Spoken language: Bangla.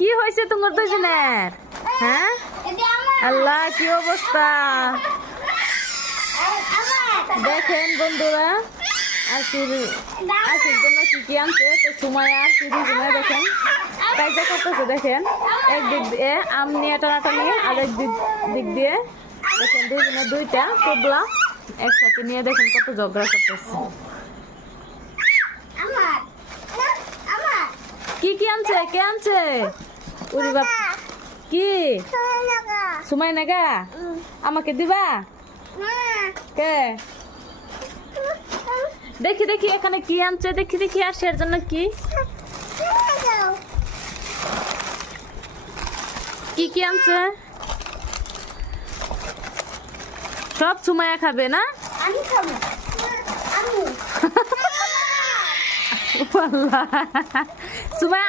কি হয়েছে তোমার দুজনের? হ্যাঁ, আল্লাহ কি অবস্থা দেখেন বন্ধুরা। আসির জন্য কি কি আনছে তো সুমাইয়া আর দুজনে দেখেন কাজটা করতেছে। দেখেন একদিক দিয়ে আম নিয়ে টানাটানি, আরেক দিক দিয়ে দেখেন দুজনে দুইটা টোবলা একসাথে নিয়ে দেখেন কত ঝগড়া করতেছে। কি কি আনছে? কে আনছে? উরি বাপ, কি সুমাই নাগা? আমাকে দিবা? কে? দেখি দেখি এখানে কি আনছে, দেখি দেখি আসিয়ার জন্য কি কি কি আনছে। সব সুমাইয়া খাবে না? আমি খাবো। সুমাইয়া